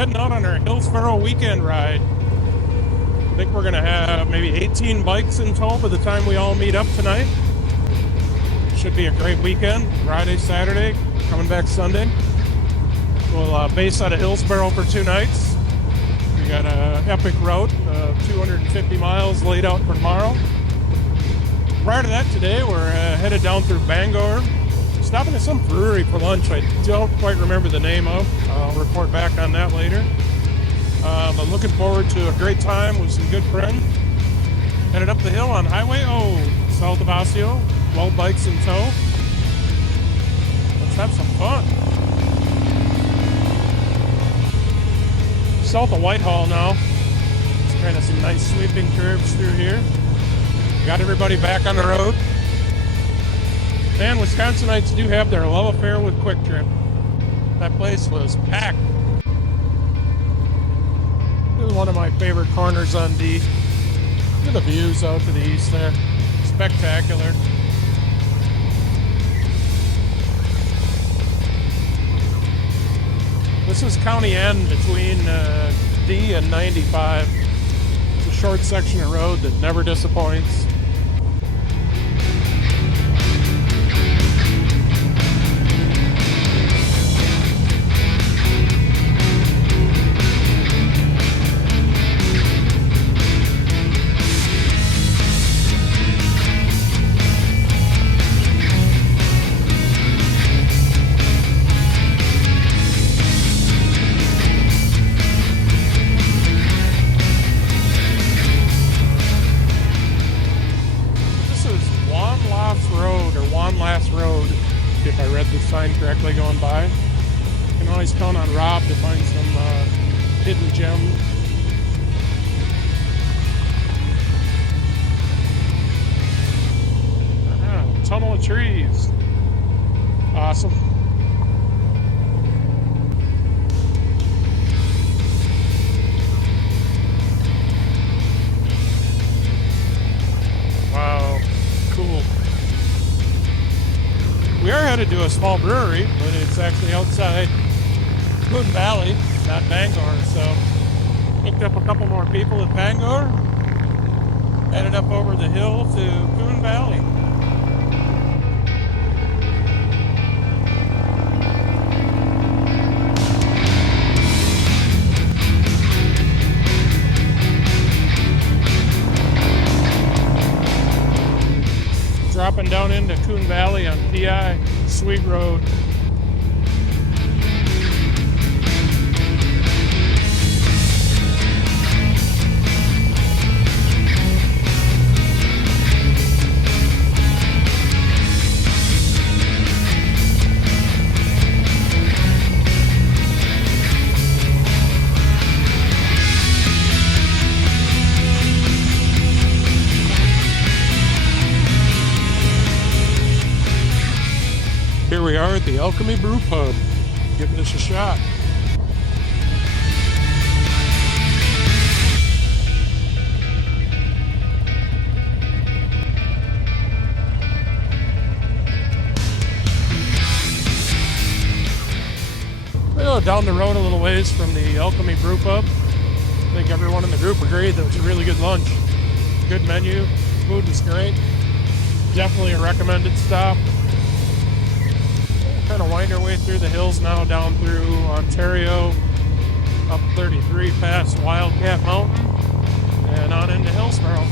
Heading out on our Hillsboro weekend ride. I think we're going to have maybe 18 bikes in tow by the time we all meet up tonight. Should be a great weekend. Friday, Saturday, coming back Sunday. We'll base out of Hillsboro for 2 nights. We got an epic route, 250 miles laid out for tomorrow. Prior to that, today we're headed down through Bangor, stopping at some brewery for lunch I don't quite remember the name of. I'll report back on that later. I'm looking forward to a great time with some good friends. Headed up the hill on Highway O, south of Osseo, 12 bikes in tow. Let's have some fun. South of Whitehall now. It's kind of some nice sweeping curves through here. Got everybody back on the road. And Wisconsinites do have their love affair with Quick Trip. That place was packed. This is one of my favorite corners on D. Look at the views out to the east there. Spectacular. This is County N between D and 95. It's a short section of road that never disappoints. If I read the sign correctly going by. You can always count on Rob to find some hidden gems. Tunnel of trees. Awesome. Wow, cool. We are headed to a small brewery, but it's actually outside Coon Valley, not Bangor. So, picked up a couple more people at Bangor, headed up over the hill to Coon Valley. Dropping down into Coon Valley on PI, Sweet Road. Here we are at the Alchemy Brew Pub, giving this a shot. Well, down the road a little ways from the Alchemy Brew Pub. I think everyone in the group agreed that it was a really good lunch. Good menu, food was great. Definitely a recommended stop. Kind of wind our way through the hills now, down through Ontario, up 33 past Wildcat Mountain, and on into Hillsboro.